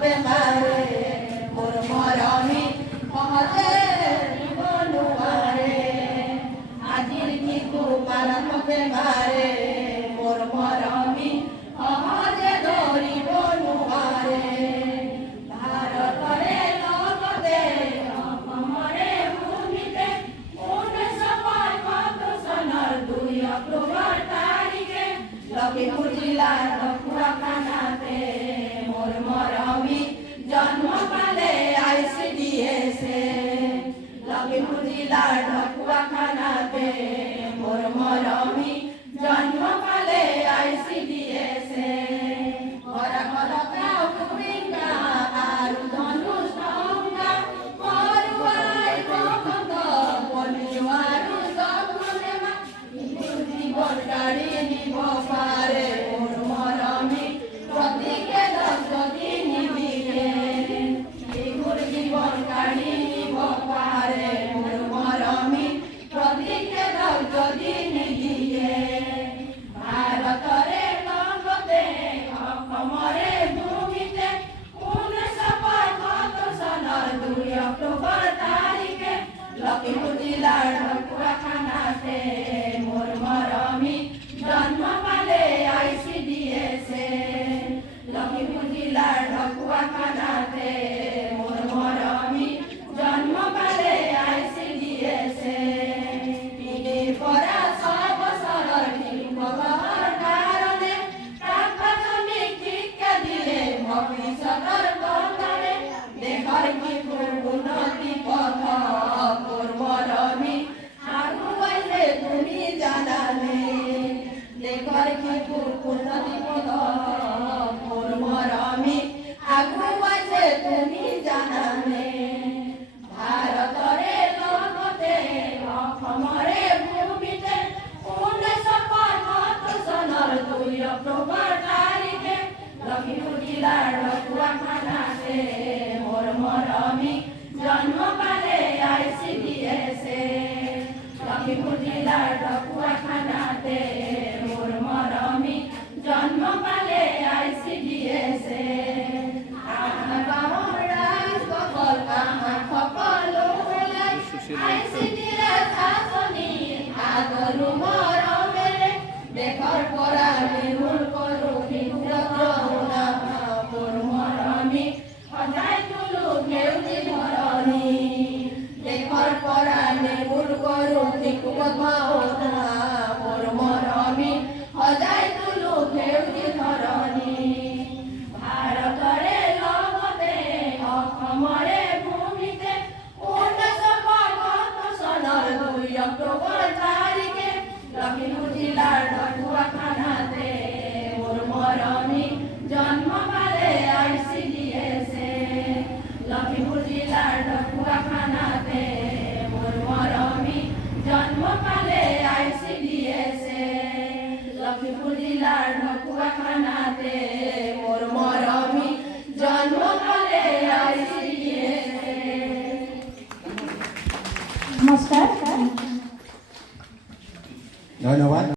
বেমাৰে মোৰ মৰমি সহজে বনুয়াৰে আজিৰ নিকু মাৰণ বেমাৰে মোৰ মৰমি সহজে ধৰি বনুয়াৰে ভাৰতৰে লগতে অসমৰে ভূমিতে 1975 সনৰ 2 অক্টোবৰ তাৰিখে লখিমপুৰ জিলাৰ ঢকুৱাখানাতে মোৰ মৰমী জন্ম পালে ICDS লখিমপুৰ জিলাৰ ঢকুৱাখানাতে মোৰ মৰমী জন্ম পালে ICDS আৰু ধনুষ টংকা পৰুৱাই বসন্ত পলিও আৰু জন্মনেমা জীৱন কাঢ়ি নিব পাৰে মোৰ মৰমী প্ৰতিষেধক যদি নিদিয়ে এইবোৰ জীৱন কাঢ়ি নিব পাৰে মোৰ মৰমী প্ৰতিষেধক যদি নিদিয়ে ভাৰতৰে লগতে অসমৰে ভূমিতে 1975 চনৰ 2 অক্টোবৰ তাৰিখে লখিমপুৰ জিলাৰ ঢকুৱাখানাতে মোৰ মৰমী জন্ম পালে ICDS লখিমপুৰ জিলাৰ ঢকুৱাখানাতে মোৰ মৰমী জন্ম পালে ICDS পিঠিৰ পৰা 6 বছৰৰ শিশুসকলৰ কাৰণে প্ৰাক-প্ৰাথমিক শিক্ষা দিলে ভৱিষ্যতৰ কৰ্মৰে দেশৰ শিশুৰ উন্নতি পথত মোৰ মৰমী আগুৱাইছে তুমি জানানে দেশৰ শিশুৰ উন্নতি পথত মোৰ মৰমী আগুৱাইছে তুমি জানানে ভাৰতৰে লগতে অসমৰে ভূমিতে 1975 চনৰ 2 অক্টোবৰ তাৰিখে লখিমপুৰ জিলাৰ ঢকুৱাখানাতে মোৰ মৰমী জন্ম পালে ICDS লখিমপুৰ জিলাৰ ঢকুৱাখানাতে মোৰ মৰমী জন্ম পালে